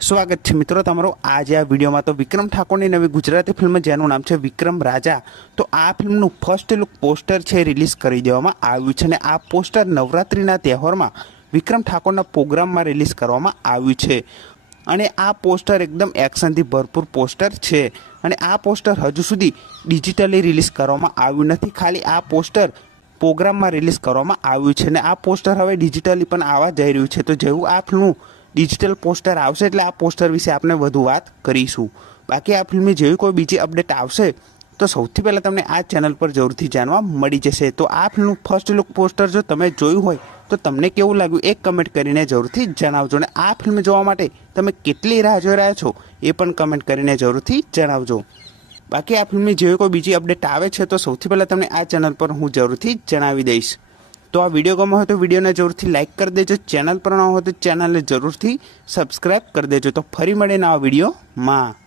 સ્વાગત છે મિત્રો તમારું આજે આ વિડીયોમાં। તો વિક્રમ ઠાકોરની નવી ગુજરાતી ફિલ્મ જેનું નામ છે વિક્રમ રાજા, તો આ ફિલ્મનું ફર્સ્ટ લુક પોસ્ટર છે રિલીઝ કરી દેવામાં આવ્યું છે અને આ પોસ્ટર નવરાત્રિના તહેવારમાં વિક્રમ ઠાકોરના પ્રોગ્રામમાં રિલીઝ કરવામાં આવ્યું છે અને આ પોસ્ટર એકદમ એક્શનથી ભરપૂર પોસ્ટર છે અને આ પોસ્ટર હજુ સુધી ડિજિટલી રિલીઝ કરવામાં આવ્યું નથી, ખાલી આ પોસ્ટર પ્રોગ્રામમાં રિલીઝ કરવામાં આવ્યું છે અને આ પોસ્ટર હવે ડિજિટલી પણ આવવા જઈ રહ્યું છે। તો જેવું આ ફિલ્મનું ડિજિટલ પોસ્ટર આવશે એટલે આ પોસ્ટર વિશે આપણે વધુ વાત કરીશું। બાકી આ ફિલ્મની જેવી કોઈ બીજી અપડેટ આવશે તો સૌથી પહેલાં તમને આ ચેનલ પર જરૂરથી જાણવા મળી જશે। તો આ ફિલ્મનું ફર્સ્ટ લુક પોસ્ટર જો તમે જોયું હોય તો તમને કેવું લાગ્યું એક કમેન્ટ કરીને જરૂરથી જણાવજો અને આ ફિલ્મ જોવા માટે તમે કેટલી રાહ જોઈ રહ્યા છો એ પણ કમેન્ટ કરીને જરૂરથી જણાવજો। બાકી આ ફિલ્મની જેવી કોઈ બીજી અપડેટ આવે છે તો સૌથી પહેલાં તમને આ ચેનલ પર હું જરૂરથી જણાવી દઈશ। તો આ વિડીયો ગમ્યો હોય તો વિડીયોને જરૂરથી લાઇક કરી દેજો, ચેનલ પર ન હોય તો ચેનલને જરૂરથી સબસ્ક્રાઈબ કરી દેજો। તો ફરી મળીને આ વિડીયોમાં।